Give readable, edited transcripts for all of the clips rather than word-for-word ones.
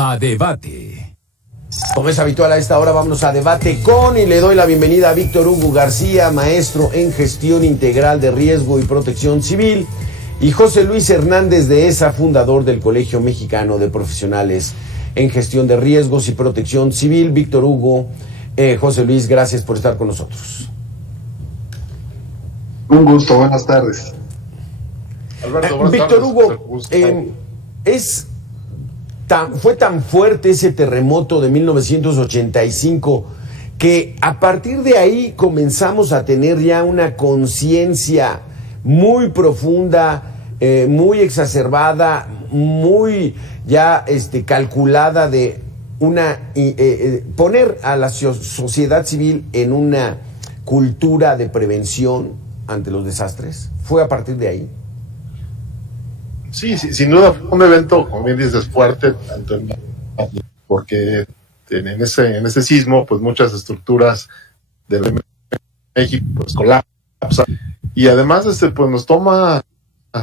A debate. Como es habitual a esta hora, vámonos a debate y le doy la bienvenida a Víctor Hugo García, maestro en gestión integral de riesgo y protección civil, y José Luis Hernández de ESA, fundador del Colegio Mexicano de Profesionales en Gestión de Riesgos y Protección Civil. Víctor Hugo, José Luis, gracias por estar con nosotros. Un gusto, buenas tardes. Alberto, buenas Víctor tardes. Hugo, fue tan fuerte ese terremoto de 1985 que a partir de ahí comenzamos a tener ya una conciencia muy profunda, muy exacerbada, muy ya calculada de poner a la sociedad civil en una cultura de prevención ante los desastres. ¿Fue a partir de ahí? Sí, sin duda fue un evento, como bien dices, fuerte, tanto porque en ese sismo, pues muchas estructuras de México pues colapsan, y además pues nos toma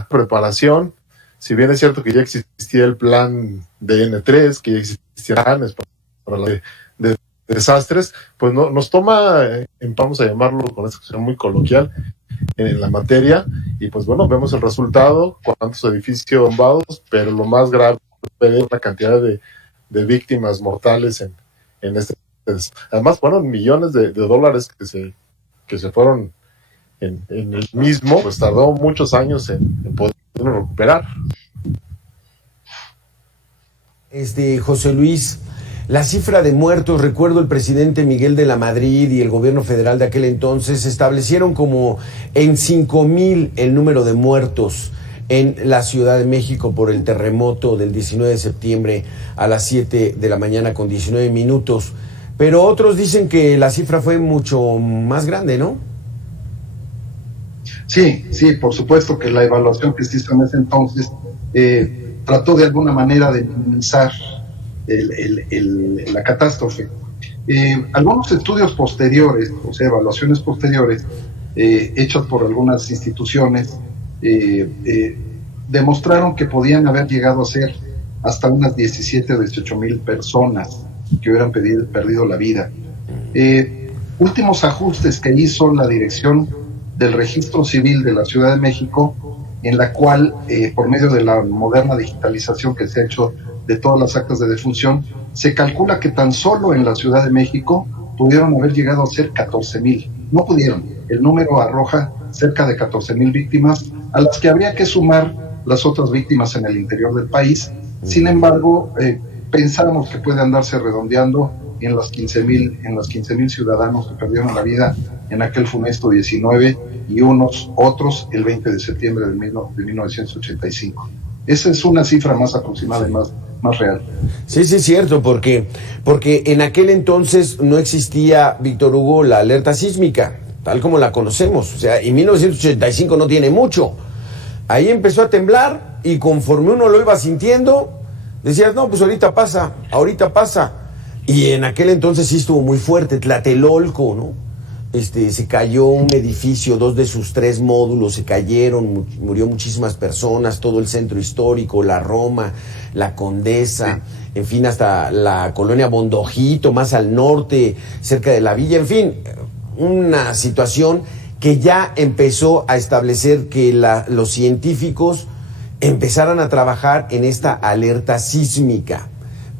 preparación. Si bien es cierto que ya existía el plan de N3, que ya existían planes para los de desastres, pues nos toma, vamos a llamarlo con esa expresión muy coloquial, en la materia, y pues bueno, vemos el resultado, cuántos edificios bombados, pero lo más grave es la cantidad de víctimas mortales en este. Además fueron millones de dólares que se fueron en el mismo, pues tardó muchos años en poder recuperar. José Luis, la cifra de muertos, recuerdo el presidente Miguel de la Madrid y el gobierno federal de aquel entonces establecieron como en 5,000 el número de muertos en la Ciudad de México por el terremoto del 19 de septiembre a las 7 de la mañana con 19 minutos. Pero otros dicen que la cifra fue mucho más grande, ¿no? Sí, por supuesto que la evaluación que se hizo en ese entonces trató de alguna manera de minimizar la catástrofe. Algunos estudios posteriores, o sea, evaluaciones posteriores, hechas por algunas instituciones, demostraron que podían haber llegado a ser hasta unas 17 o 18 mil personas que hubieran perdido la vida. Últimos ajustes que hizo la Dirección del Registro Civil de la Ciudad de México, en la cual, por medio de la moderna digitalización que se ha hecho de todas las actas de defunción, se calcula que tan solo en la Ciudad de México pudieron haber llegado a ser 14,000. No pudieron. El número arroja cerca de 14,000 víctimas, a las que habría que sumar las otras víctimas en el interior del país. Sin embargo, pensamos que puede andarse redondeando en los 15,000 ciudadanos que perdieron la vida en aquel funesto 19 y unos otros el 20 de septiembre de 1985. Esa es una cifra más aproximada y más real. Sí, es cierto, porque en aquel entonces no existía, Víctor Hugo, la alerta sísmica, tal como la conocemos. O sea, en 1985 no tiene mucho. Ahí empezó a temblar y conforme uno lo iba sintiendo, decías, no, pues ahorita pasa. Y en aquel entonces sí estuvo muy fuerte, Tlatelolco, ¿no? Se cayó un edificio, 2 de sus 3 módulos se cayeron, murió muchísimas personas, todo el centro histórico, la Roma, la Condesa, en fin, hasta la colonia Bondojito, más al norte, cerca de la villa, en fin, una situación que ya empezó a establecer que los científicos empezaran a trabajar en esta alerta sísmica.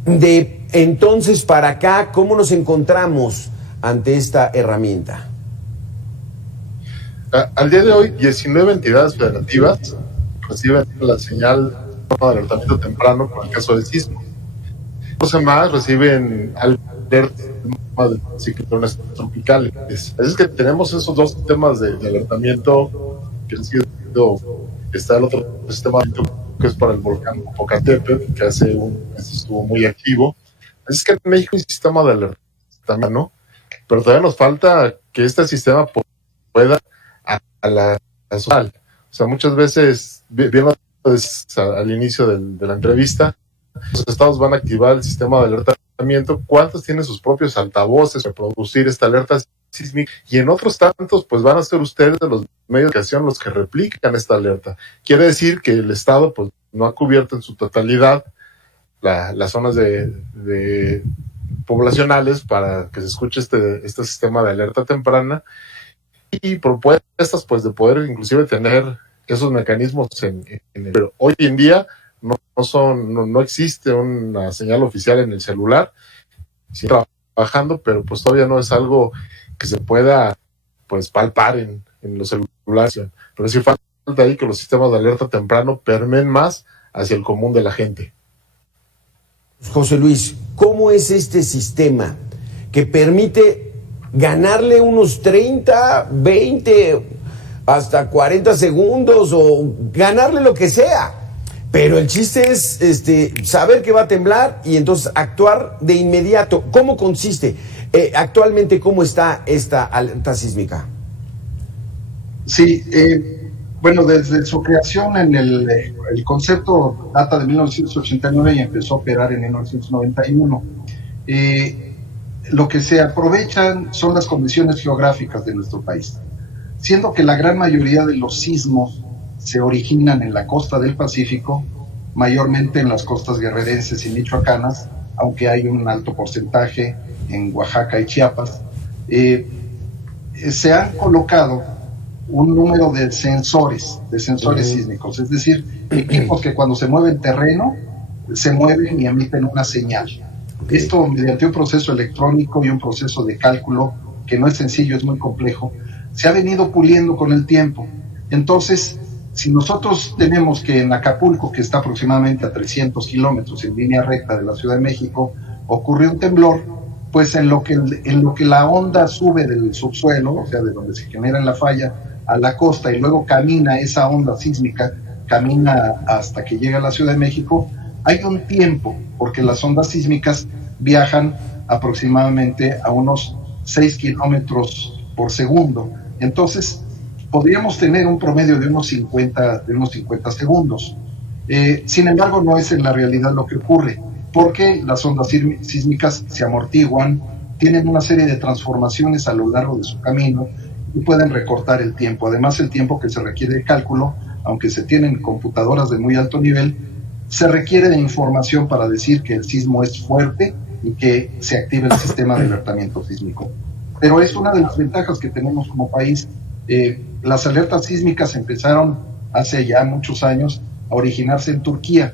De entonces para acá, ¿cómo nos encontramos ante esta herramienta? Al día de hoy, 19 entidades federativas reciben la señal de alertamiento temprano con el caso del sismo. 12 más reciben alertas de ciclones tropicales. Así es que tenemos esos 2 sistemas de alertamiento que han sido. Está el otro sistema que es para el volcán Popocatépetl, que hace estuvo muy activo. Así es que en México hay un sistema de alertamiento, ¿no? Pero todavía nos falta que este sistema pueda a la social. O sea, muchas veces, bien al inicio de la entrevista, los estados van a activar el sistema de alertamiento. ¿Cuántos tienen sus propios altavoces para producir esta alerta sísmica? Y en otros tantos, pues van a ser ustedes de los medios de comunicación los que replican esta alerta. Quiere decir que el estado pues no ha cubierto en su totalidad las zonas de poblacionales para que se escuche este sistema de alerta temprana, y propuestas pues de poder inclusive tener esos mecanismos pero hoy en día no existe una señal oficial en el celular. Sí, trabajando, pero pues todavía no es algo que se pueda pues palpar en los celulares, pero sí falta ahí que los sistemas de alerta temprano permeen más hacia el común de la gente. José Luis, ¿cómo es este sistema que permite ganarle unos 30, 20, hasta 40 segundos o ganarle lo que sea? Pero el chiste es saber que va a temblar y entonces actuar de inmediato. ¿Cómo consiste? Actualmente, ¿cómo está esta alerta sísmica? Sí, bueno, desde su creación el concepto data de 1989 y empezó a operar en 1991. Lo que se aprovechan son las condiciones geográficas de nuestro país, siendo que la gran mayoría de los sismos se originan en la costa del Pacífico, mayormente en las costas guerrerenses y michoacanas, aunque hay un alto porcentaje en Oaxaca y Chiapas. Se han colocado un número de sensores sísmicos, es decir, equipos que cuando se mueve el terreno, se mueven y emiten una señal. Esto mediante un proceso electrónico y un proceso de cálculo que no es sencillo, es muy complejo, se ha venido puliendo con el tiempo. Entonces, si nosotros tenemos que en Acapulco, que está aproximadamente a 300 kilómetros en línea recta de la Ciudad de México, ocurrió un temblor, pues en lo que la onda sube del subsuelo, o sea, de donde se genera la falla, a la costa y luego camina esa onda sísmica, camina hasta que llega a la Ciudad de México, hay un tiempo, porque las ondas sísmicas viajan aproximadamente a unos 6 kilómetros por segundo. Entonces, podríamos tener un promedio de unos 50 segundos. Sin embargo, no es en la realidad lo que ocurre, porque las ondas sísmicas se amortiguan, tienen una serie de transformaciones a lo largo de su camino y pueden recortar el tiempo. Además, el tiempo que se requiere de cálculo, aunque se tienen computadoras de muy alto nivel, se requiere de información para decir que el sismo es fuerte y que se active el sistema de alertamiento sísmico. Pero es una de las ventajas que tenemos como país. Las alertas sísmicas empezaron hace ya muchos años a originarse en Turquía.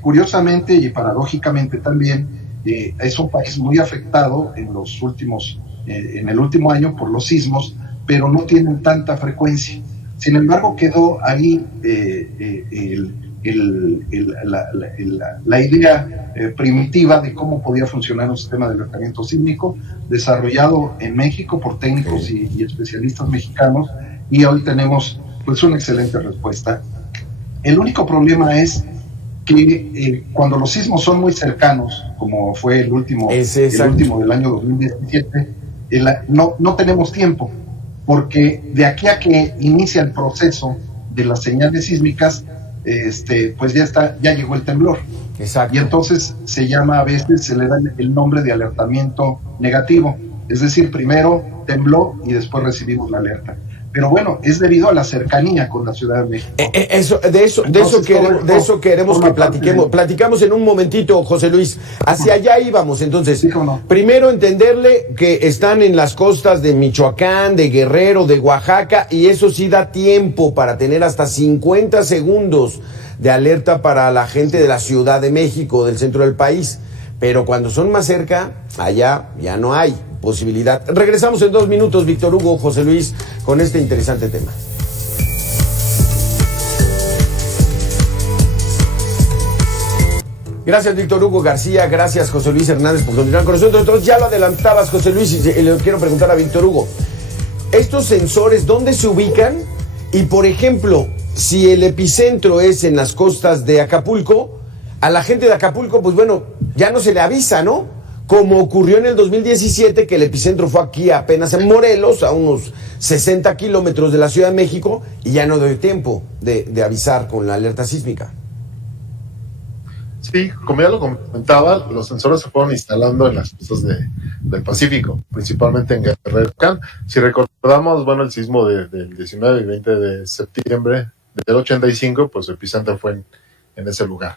Curiosamente y paradójicamente también, es un país muy afectado en el último año por los sismos, pero no tienen tanta frecuencia. Sin embargo, quedó ahí la idea primitiva de cómo podía funcionar un sistema de alertamiento sísmico desarrollado en México por técnicos y especialistas mexicanos, y hoy tenemos pues una excelente respuesta. El único problema es que cuando los sismos son muy cercanos, como fue el último del año 2017, no tenemos tiempo, porque de aquí a que inicia el proceso de las señales sísmicas, pues ya llegó el temblor. Exacto. Y entonces se le da el nombre de alertamiento negativo, es decir, primero tembló y después recibimos la alerta. Pero bueno, es debido a la cercanía con la Ciudad de México. De eso queremos que platiquemos. Platicamos en un momentito, José Luis. Hacia allá íbamos, entonces. Sí, no. Primero entenderle que están en las costas de Michoacán, de Guerrero, de Oaxaca, y eso sí da tiempo para tener hasta 50 segundos de alerta para la gente de la Ciudad de México, del centro del país. Pero cuando son más cerca, allá ya no hay posibilidad. Regresamos en 2 minutos, Víctor Hugo, José Luis, con este interesante tema. Gracias, Víctor Hugo García, gracias, José Luis Hernández, por continuar con nosotros. Entonces, ya lo adelantabas, José Luis, y le quiero preguntar a Víctor Hugo. ¿Estos sensores dónde se ubican? Y, por ejemplo, si el epicentro es en las costas de Acapulco, a la gente de Acapulco, pues bueno, ya no se le avisa, ¿no? Como ocurrió en el 2017, que el epicentro fue aquí apenas en Morelos, a unos 60 kilómetros de la Ciudad de México, y ya no dio tiempo de avisar con la alerta sísmica. Sí, como ya lo comentaba, los sensores se fueron instalando en las costas del Pacífico, principalmente en Guerrero. Si recordamos, bueno, el sismo del 19 y 20 de septiembre del 85, pues el epicentro fue en ese lugar.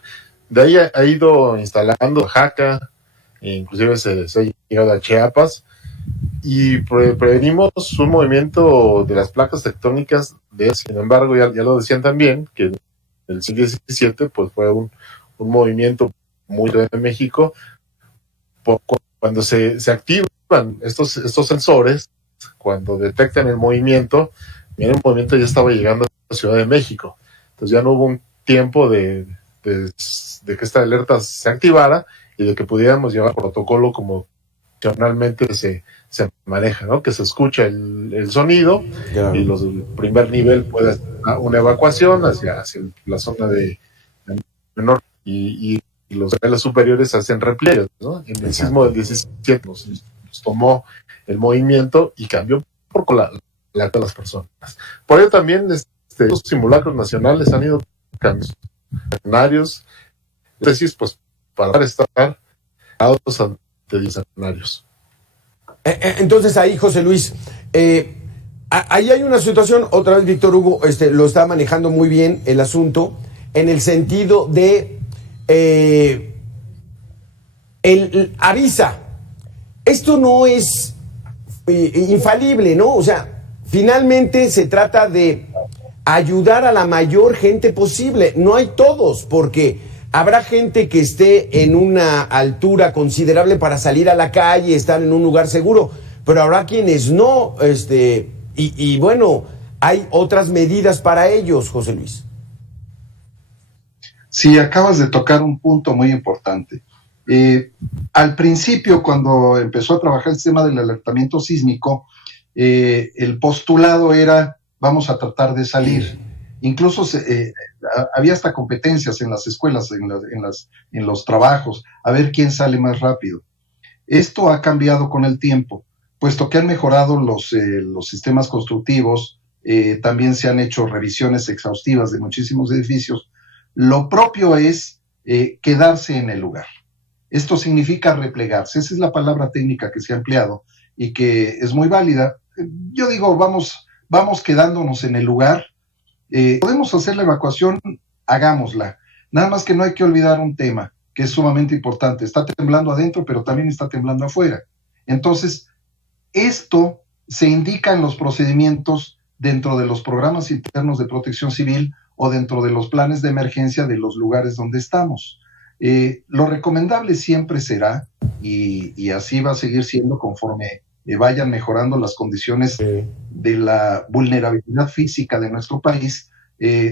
De ahí ha ido instalando Oaxaca, e inclusive se ha llegado a Chiapas, y prevenimos un movimiento de las placas tectónicas. Sin embargo, ya lo decían también, que el siglo XVII pues fue un movimiento muy grande en México. Cuando se activan estos sensores, cuando detectan el movimiento, el movimiento ya estaba llegando a la Ciudad de México. Entonces ya no hubo un tiempo de que esta alerta se activara y de que pudiéramos llevar protocolo como tradicionalmente se maneja, ¿no? Que se escucha el sonido, claro, y el primer nivel puede hacer una evacuación hacia la zona de menor, y los niveles superiores hacen repliegues, ¿no? En el sismo del 17 nos tomó el movimiento y cambió por la de las personas. Por ello también los simulacros nacionales han ido cambiando escenarios, es decir, pues para estar autos ante escenarios. Entonces ahí, José Luis, ahí hay una situación, otra vez Víctor Hugo lo está manejando muy bien el asunto, en el sentido de el avisa. Esto no es infalible, ¿no? O sea, finalmente se trata de ayudar a la mayor gente posible. No hay todos, porque habrá gente que esté en una altura considerable para salir a la calle, estar en un lugar seguro, pero habrá quienes no, y bueno, hay otras medidas para ellos, José Luis. Sí, acabas de tocar un punto muy importante. Al principio, cuando empezó a trabajar el sistema del alertamiento sísmico, el postulado era, vamos a tratar de salir. Incluso había hasta competencias en las escuelas, en los trabajos, a ver quién sale más rápido. Esto ha cambiado con el tiempo, puesto que han mejorado los sistemas constructivos, también se han hecho revisiones exhaustivas de muchísimos edificios. Lo propio es quedarse en el lugar. Esto significa replegarse, esa es la palabra técnica que se ha empleado y que es muy válida. Yo digo, vamos quedándonos en el lugar. Podemos hacer la evacuación, hagámosla. Nada más que no hay que olvidar un tema que es sumamente importante. Está temblando adentro, pero también está temblando afuera. Entonces, esto se indica en los procedimientos dentro de los programas internos de protección civil o dentro de los planes de emergencia de los lugares donde estamos. Lo recomendable siempre será, y así va a seguir siendo conforme vayan mejorando las condiciones de la vulnerabilidad física de nuestro país,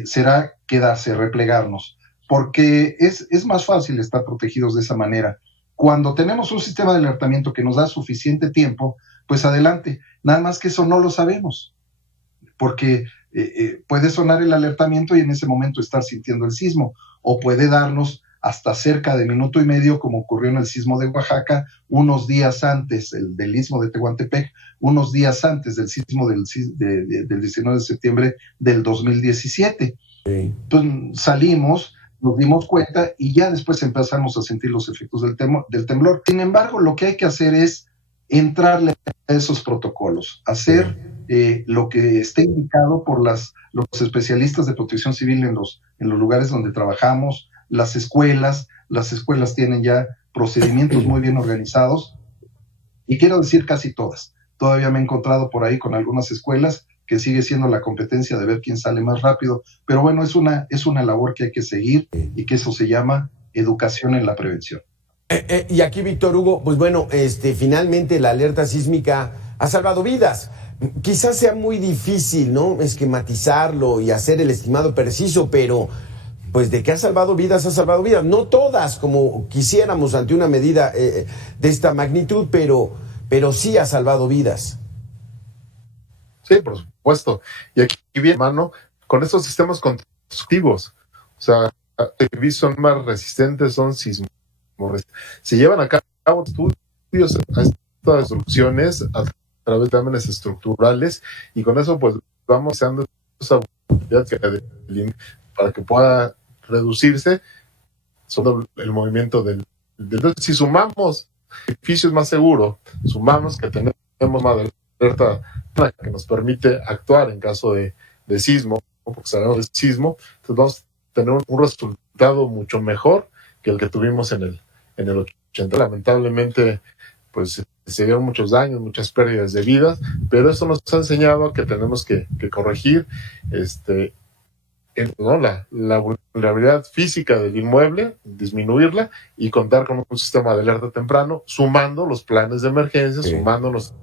será quedarse, replegarnos, porque es más fácil estar protegidos de esa manera. Cuando tenemos un sistema de alertamiento que nos da suficiente tiempo, pues adelante, nada más que eso no lo sabemos, porque puede sonar el alertamiento y en ese momento estar sintiendo el sismo, o puede darnos hasta cerca de minuto y medio, como ocurrió en el sismo de Oaxaca, unos días antes, del istmo de Tehuantepec, unos días antes del sismo del 19 de septiembre del 2017. Sí. Entonces salimos, nos dimos cuenta y ya después empezamos a sentir los efectos del temblor. Sin embargo, lo que hay que hacer es entrarle a esos protocolos, hacer lo que esté indicado por los especialistas de protección civil en los lugares donde trabajamos. Las escuelas tienen ya procedimientos muy bien organizados, y quiero decir casi todas. Todavía me he encontrado por ahí con algunas escuelas que sigue siendo la competencia de ver quién sale más rápido, pero bueno, es una labor que hay que seguir, y que eso se llama educación en la prevención. Y aquí, Víctor Hugo, pues bueno, finalmente la alerta sísmica ha salvado vidas. Quizás sea muy difícil, ¿no?, esquematizarlo y hacer el estimado preciso, pero pues de que ha salvado vidas, ha salvado vidas. No todas como quisiéramos ante una medida de esta magnitud, pero sí ha salvado vidas. Sí, por supuesto. Y aquí viene, hermano, con estos sistemas constructivos. O sea, son más resistentes, son sismos. Se llevan a cabo estudios a estas destrucciones a través de exámenes estructurales, y con eso pues vamos dando esa para que pueda reducirse sobre el movimiento del. Si sumamos edificios más seguros, sumamos que tenemos más alerta que nos permite actuar en caso de sismo, porque sabemos de sismo, entonces vamos a tener un resultado mucho mejor el que tuvimos en el 80. Lamentablemente, pues se dieron muchos daños, muchas pérdidas de vidas, pero eso nos ha enseñado que tenemos que corregir la vulnerabilidad física del inmueble, disminuirla y contar con un sistema de alerta temprano, sumando los planes de emergencia, sumando los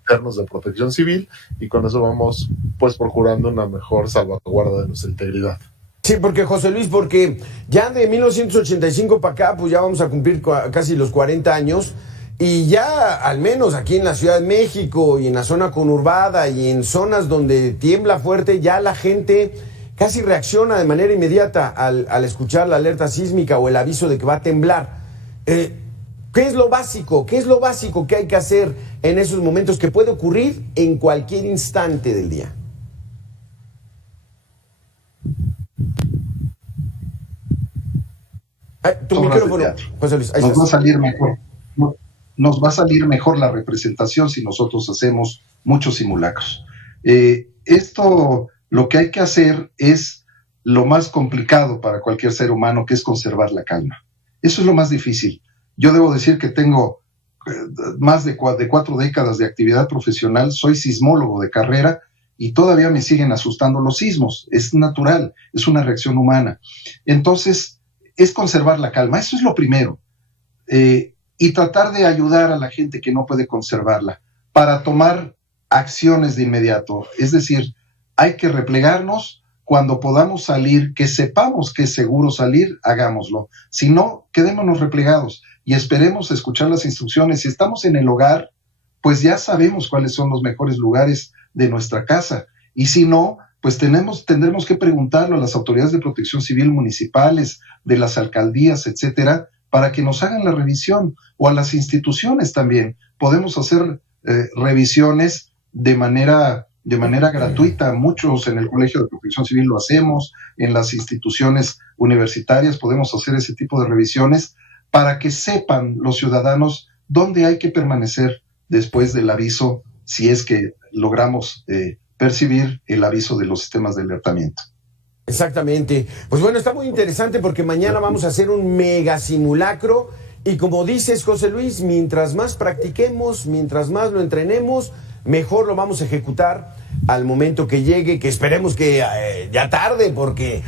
internos de protección civil, y con eso vamos pues procurando una mejor salvaguarda de nuestra integridad. Sí, porque José Luis, porque ya de 1985 para acá, pues ya vamos a cumplir casi los 40 años, y ya al menos aquí en la Ciudad de México y en la zona conurbada y en zonas donde tiembla fuerte, ya la gente casi reacciona de manera inmediata al escuchar la alerta sísmica o el aviso de que va a temblar. ¿Qué es lo básico? ¿Qué es lo básico que hay que hacer en esos momentos que puede ocurrir en cualquier instante del día? Tu micrófono, José Luis. Nos va a salir mejor. Nos va a salir mejor la representación si nosotros hacemos muchos simulacros. Esto, lo que hay que hacer es lo más complicado para cualquier ser humano, que es conservar la calma. Eso es lo más difícil. Yo debo decir que tengo más de 4 décadas de actividad profesional, soy sismólogo de carrera y todavía me siguen asustando los sismos. Es natural, es una reacción humana. Entonces, es conservar la calma, eso es lo primero. Y tratar de ayudar a la gente que no puede conservarla para tomar acciones de inmediato. Es decir, hay que replegarnos cuando podamos salir, que sepamos que es seguro salir, hagámoslo. Si no, quedémonos replegados y esperemos escuchar las instrucciones. Si estamos en el hogar, pues ya sabemos cuáles son los mejores lugares de nuestra casa. Y si no, pues tendremos que preguntarlo a las autoridades de protección civil municipales, de las alcaldías, etcétera, para que nos hagan la revisión, o a las instituciones también. Podemos hacer revisiones de manera gratuita. Muchos en el Colegio de Protección Civil lo hacemos, en las instituciones universitarias podemos hacer ese tipo de revisiones para que sepan los ciudadanos dónde hay que permanecer después del aviso, si es que logramos percibir el aviso de los sistemas de alertamiento. Exactamente. Pues bueno, está muy interesante porque mañana vamos a hacer un mega simulacro y como dices, José Luis, mientras más practiquemos, mientras más lo entrenemos, mejor lo vamos a ejecutar al momento que llegue, que esperemos que ya tarde porque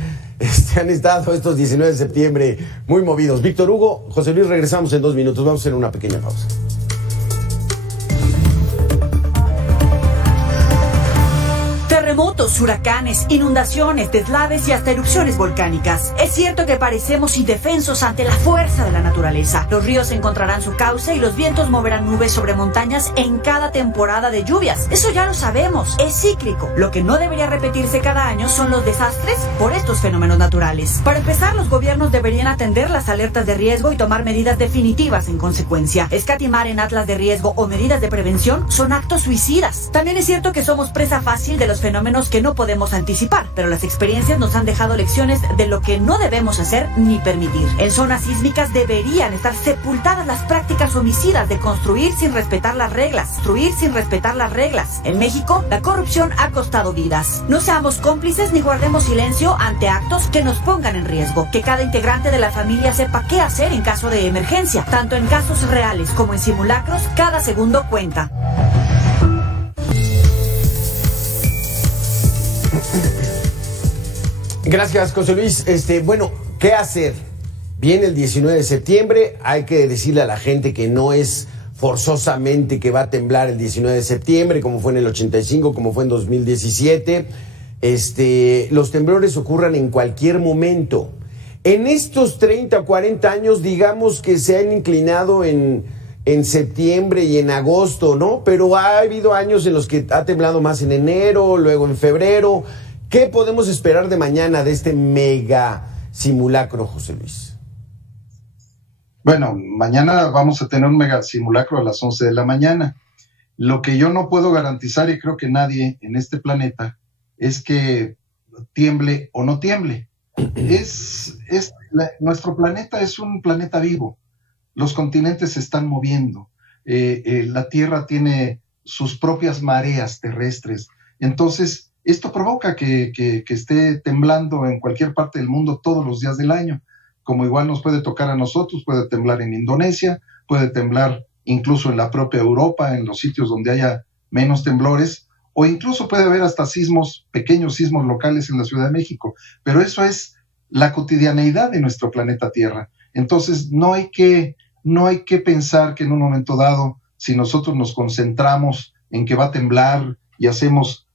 han estado estos 19 de septiembre muy movidos. Víctor Hugo, José Luis, regresamos en 2 minutos. Vamos a hacer una pequeña pausa. Terremotos, huracanes, inundaciones, deslaves y hasta erupciones volcánicas. Es cierto que parecemos indefensos ante la fuerza de la naturaleza. Los ríos encontrarán su cauce y los vientos moverán nubes sobre montañas en cada temporada de lluvias. Eso ya lo sabemos, es cíclico. Lo que no debería repetirse cada año son los desastres por estos fenómenos naturales. Para empezar, los gobiernos deberían atender las alertas de riesgo y tomar medidas definitivas en consecuencia. Escatimar en atlas de riesgo o medidas de prevención son actos suicidas. También es cierto que somos presa fácil de los fenómenos que no podemos anticipar, pero las experiencias nos han dejado lecciones de lo que no debemos hacer ni permitir. En zonas sísmicas deberían estar sepultadas las prácticas homicidas de construir sin respetar las reglas, En México, la corrupción ha costado vidas. No seamos cómplices ni guardemos silencio ante actos que nos pongan en riesgo. Que cada integrante de la familia sepa qué hacer en caso de emergencia. Tanto en casos reales como en simulacros, cada segundo cuenta. Gracias, José Luis. Bueno, ¿qué hacer? Viene el 19 de septiembre, hay que decirle a la gente que no es forzosamente que va a temblar el 19 de septiembre, como fue en el 85, como fue en 2017. Los temblores ocurran en cualquier momento. En estos 30 o 40 años, digamos que se han inclinado en septiembre y en agosto, ¿no? Pero ha habido años en los que ha temblado más en enero, luego en febrero. ¿Qué podemos esperar de mañana de este mega simulacro, José Luis? Bueno, mañana vamos a tener un mega simulacro a las 11 de la mañana. Lo que yo no puedo garantizar, y creo que nadie en este planeta, es que tiemble o no tiemble. Nuestro planeta es un planeta vivo. Los continentes se están moviendo. La Tierra tiene sus propias mareas terrestres. Entonces, esto provoca que esté temblando en cualquier parte del mundo todos los días del año. como igual nos puede tocar a nosotros, puede temblar en Indonesia, puede temblar incluso en la propia Europa, en los sitios donde haya menos temblores, o incluso puede haber hasta sismos, pequeños sismos locales en la Ciudad de México, pero eso es la cotidianeidad de nuestro planeta Tierra. Entonces no hay que pensar que en un momento dado, si nosotros nos concentramos en que va a temblar y hacemos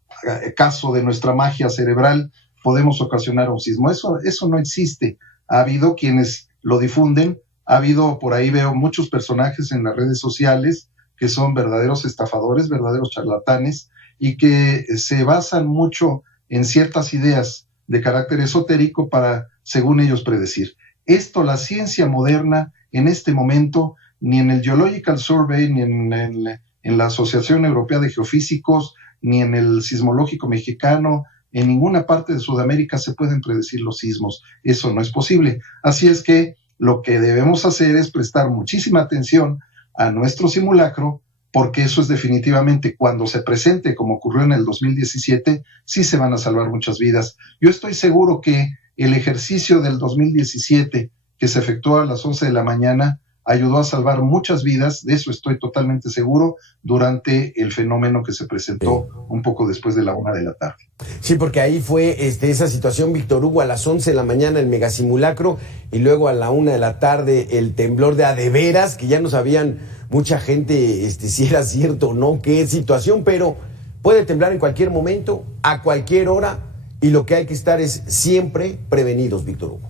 caso de nuestra magia cerebral, podemos ocasionar un sismo. Eso no existe. Ha habido quienes lo difunden, ha habido, por ahí veo muchos personajes en las redes sociales que son verdaderos estafadores, verdaderos charlatanes, y que se basan mucho en ciertas ideas de carácter esotérico para, según ellos, predecir. Esto, la ciencia moderna, en este momento, ni en el Geological Survey, ni en la Asociación Europea de Geofísicos, ni en el Sismológico Mexicano, en ninguna parte de Sudamérica se pueden predecir los sismos. Eso no es posible. Así es que lo que debemos hacer es prestar muchísima atención a nuestro simulacro, porque eso es definitivamente, cuando se presente, como ocurrió en el 2017, sí se van a salvar muchas vidas. Yo estoy seguro que el ejercicio del 2017, que se efectuó a las 11 de la mañana, ayudó a salvar muchas vidas, de eso estoy totalmente seguro, durante el fenómeno que se presentó un poco después de la 1 de la tarde. Sí, porque ahí fue esa situación, Víctor Hugo, a las 11 de la mañana el megasimulacro, y luego a la 1 de la tarde el temblor de adeveras, que ya no sabían mucha gente si era cierto o no, qué situación, pero puede temblar en cualquier momento, a cualquier hora, y lo que hay que estar es siempre prevenidos, Víctor Hugo.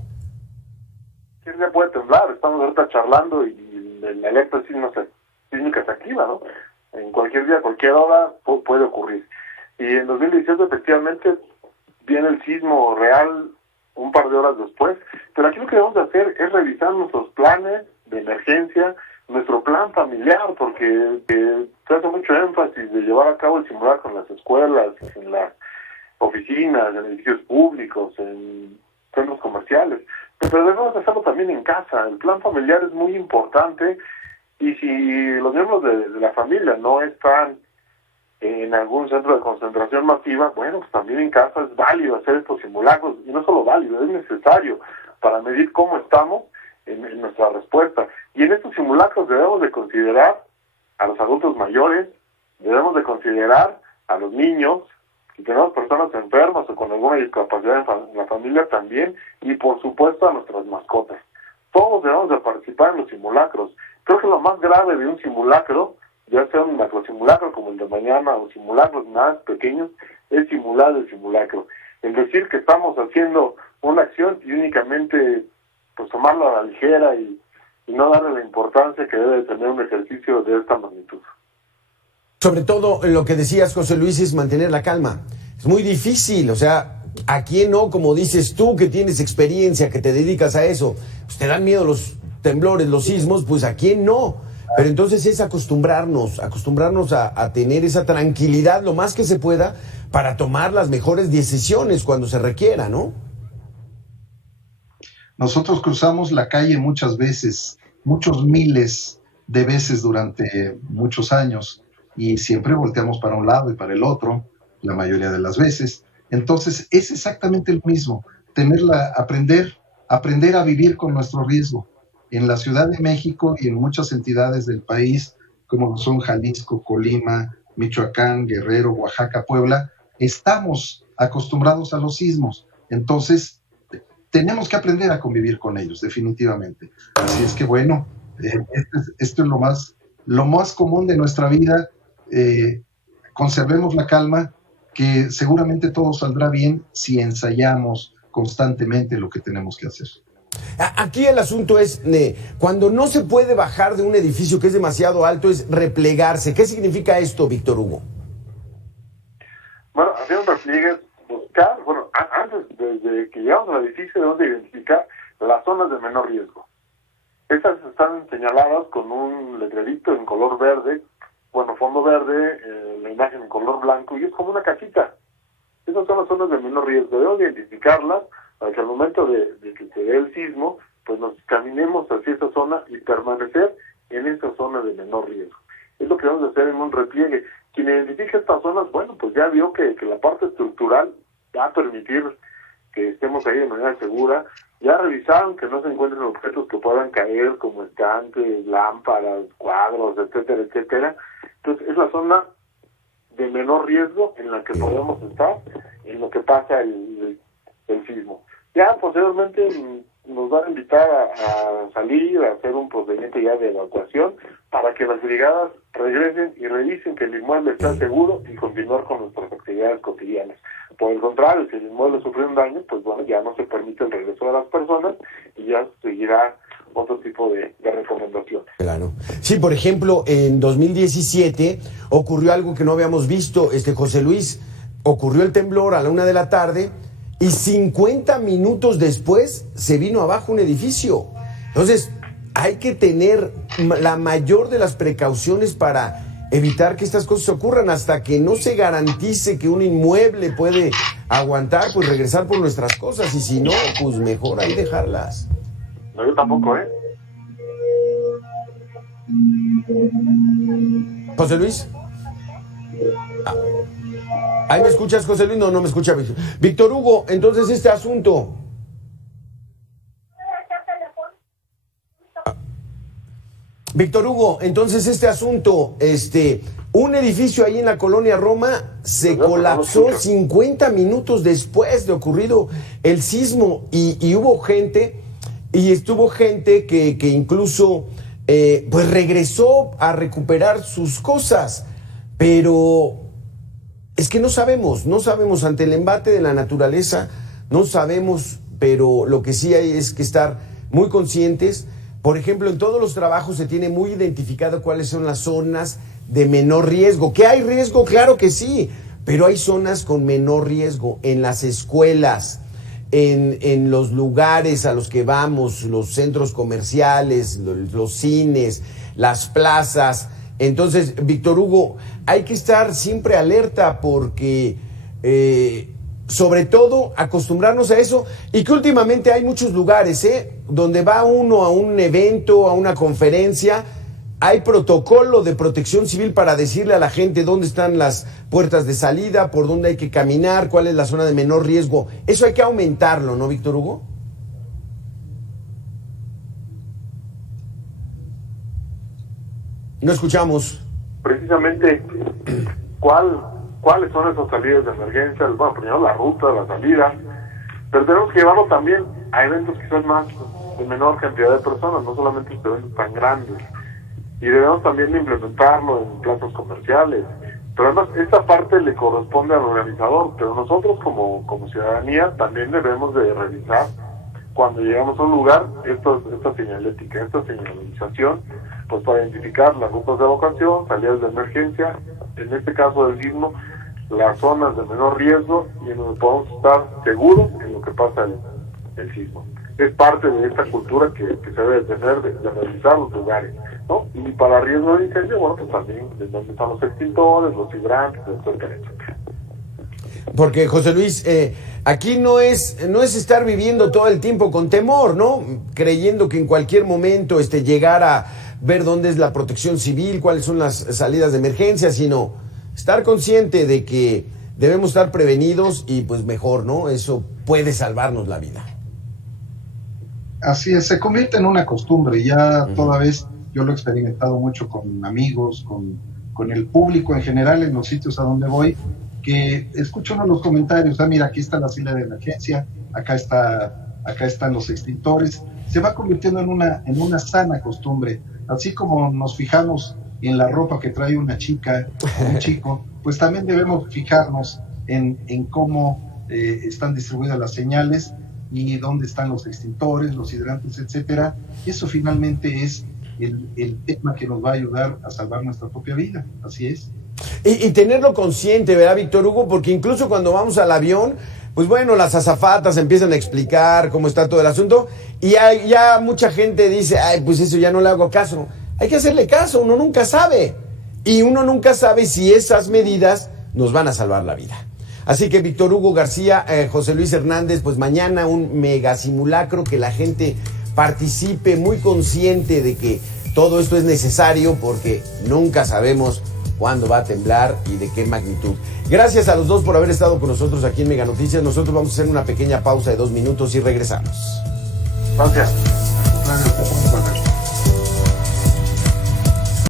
Sí, se puede temblar, estamos ahorita charlando y la alerta sísmica se activa, ¿no? En cualquier día, cualquier hora puede ocurrir. Y en 2018 efectivamente viene el sismo real un par de horas después, pero aquí lo que debemos de hacer es revisar nuestros planes de emergencia, nuestro plan familiar, porque se hace mucho énfasis de llevar a cabo el simulacro en las escuelas, en las oficinas, en edificios públicos, en centros comerciales, pero debemos hacerlo también en casa. El plan familiar es muy importante, y si los miembros de la familia no están en algún centro de concentración masiva, bueno, pues también en casa es válido hacer estos simulacros, y no solo válido, es necesario para medir cómo estamos en nuestra respuesta. Y en estos simulacros debemos de considerar a los adultos mayores, debemos de considerar a los niños, si tenemos personas enfermas o con alguna discapacidad en la familia también, y por supuesto a nuestras mascotas. Todos debemos de participar en los simulacros. Creo que lo más grave de un simulacro, ya sea un macrosimulacro como el de mañana o simulacros más pequeños, es simular el simulacro. El decir que estamos haciendo una acción y únicamente pues tomarlo a la ligera y no darle la importancia que debe tener un ejercicio de esta magnitud. Sobre todo lo que decías, José Luis, es mantener la calma. Es muy difícil, o sea, ¿a quién no? Como dices tú, que tienes experiencia, que te dedicas a eso, pues te dan miedo los temblores, los sismos, pues ¿a quién no? Pero entonces es acostumbrarnos a tener esa tranquilidad lo más que se pueda para tomar las mejores decisiones cuando se requiera, ¿no? Nosotros cruzamos la calle muchas veces, muchos miles de veces durante muchos años, y siempre volteamos para un lado y para el otro, la mayoría de las veces. Entonces es exactamente lo mismo, aprender a vivir con nuestro riesgo. En la Ciudad de México y en muchas entidades del país, como son Jalisco, Colima, Michoacán, Guerrero, Oaxaca, Puebla, estamos acostumbrados a los sismos. Entonces tenemos que aprender a convivir con ellos, definitivamente. Así es que bueno, esto es lo más común de nuestra vida. Conservemos la calma, que seguramente todo saldrá bien si ensayamos constantemente lo que tenemos que hacer. Aquí el asunto es, cuando no se puede bajar de un edificio que es demasiado alto, es replegarse. ¿Qué significa esto, Víctor Hugo? Bueno, hacer un repliegue es buscar, antes, desde que llegamos al edificio, debemos de identificar las zonas de menor riesgo. Estas están señaladas con un letrerito en color verde, fondo verde, la imagen en color blanco, y es como una cajita. Esas son las zonas de menor riesgo. Debemos identificarlas para que al momento de que se dé el sismo, pues nos caminemos hacia esa zona y permanecer en esa zona de menor riesgo. Es lo que debemos de hacer en un repliegue. Quien identifique estas zonas, pues ya vio que la parte estructural va a permitir que estemos ahí de manera segura, Ya revisaron que no se encuentren objetos que puedan caer como estantes, lámparas, cuadros, etcétera, etcétera. Entonces es la zona de menor riesgo en la que podemos estar en lo que pasa el sismo. Ya posteriormente nos van a invitar a salir, a hacer un procedimiento ya de evacuación para que las brigadas regresen y revisen que el inmueble está seguro y continuar con nuestras actividades cotidianas. Por el contrario, si el inmueble sufrió un daño, pues bueno, ya no se permite el regreso de las personas y ya seguirá otro tipo de recomendación. Claro. Sí, por ejemplo, en 2017 ocurrió algo que no habíamos visto, José Luis, ocurrió el temblor a la 1 de la tarde y 50 minutos después se vino abajo un edificio. Entonces, hay que tener la mayor de las precauciones para evitar que estas cosas ocurran hasta que no se garantice que un inmueble puede aguantar, pues regresar por nuestras cosas, y si no, pues mejor ahí dejarlas. No, yo tampoco, José Luis. ¿Ahí me escuchas, José Luis? No, no me escucha Víctor Hugo. Entonces este asunto... Víctor Hugo, entonces este asunto, un edificio ahí en la colonia Roma se colapsó 50 minutos después de ocurrido el sismo y hubo gente, y estuvo gente que incluso pues regresó a recuperar sus cosas, pero es que no sabemos ante el embate de la naturaleza, no sabemos, pero lo que sí hay es que estar muy conscientes. Por ejemplo, en todos los trabajos se tiene muy identificado cuáles son las zonas de menor riesgo. ¿Que hay riesgo? Claro que sí, pero hay zonas con menor riesgo en las escuelas, en los lugares a los que vamos, los centros comerciales, los cines, las plazas. Entonces, Víctor Hugo, hay que estar siempre alerta porque... sobre todo acostumbrarnos a eso, y que últimamente hay muchos lugares donde va uno a un evento, a una conferencia, hay protocolo de protección civil para decirle a la gente dónde están las puertas de salida, por dónde hay que caminar, cuál es la zona de menor riesgo. Eso hay que aumentarlo, ¿no, Víctor Hugo? No escuchamos. Precisamente, ¿cuáles son esas salidas de emergencia? Bueno, primero la ruta, la salida, pero tenemos que llevarlo también a eventos que son más de menor cantidad de personas, no solamente eventos tan grandes, y debemos también implementarlo en plazas comerciales, pero además esta parte le corresponde al organizador, pero nosotros como ciudadanía también debemos de revisar cuando llegamos a un lugar esta señalética, esta señalización, pues para identificar las rutas de evacuación, salidas de emergencia, en este caso del sismo, las zonas de menor riesgo y en donde podamos estar seguros en lo que pasa el sismo. Es parte de esta cultura que se debe tener de revisar los lugares, ¿no? Y para riesgo de incendio, bueno, pues también de dónde están los extintores, los hidrantes, etcétera, etcétera. Porque, José Luis, aquí no es estar viviendo todo el tiempo con temor, ¿no? Creyendo que en cualquier momento llegar a ver dónde es la protección civil, cuáles son las salidas de emergencia, sino estar consciente de que debemos estar prevenidos y pues mejor, ¿no? Eso puede salvarnos la vida. Así es, se convierte en una costumbre, ya toda vez, yo lo he experimentado mucho con amigos, con el público en general en los sitios a donde voy, que escucho uno los comentarios, mira, aquí está la salida de emergencia, acá están los extintores, se va convirtiendo en una sana costumbre, así como nos fijamos en la ropa que trae una chica, un chico, pues también debemos fijarnos en cómo están distribuidas las señales y dónde están los extintores, los hidrantes, etcétera, y eso finalmente es el tema que nos va a ayudar a salvar nuestra propia vida, así es. Y tenerlo consciente, ¿verdad, Víctor Hugo? Porque incluso cuando vamos al avión, pues bueno, las azafatas empiezan a explicar cómo está todo el asunto y ya mucha gente dice, ay, pues eso ya no le hago caso. Hay que hacerle caso, uno nunca sabe. Y uno nunca sabe si esas medidas nos van a salvar la vida. Así que Víctor Hugo García, José Luis Hernández, pues mañana un mega simulacro, que la gente participe muy consciente de que todo esto es necesario porque nunca sabemos cuándo va a temblar y de qué magnitud. Gracias a los dos por haber estado con nosotros aquí en Mega Noticias. Nosotros vamos a hacer una pequeña pausa de 2 minutos y regresamos. Gracias. Claro.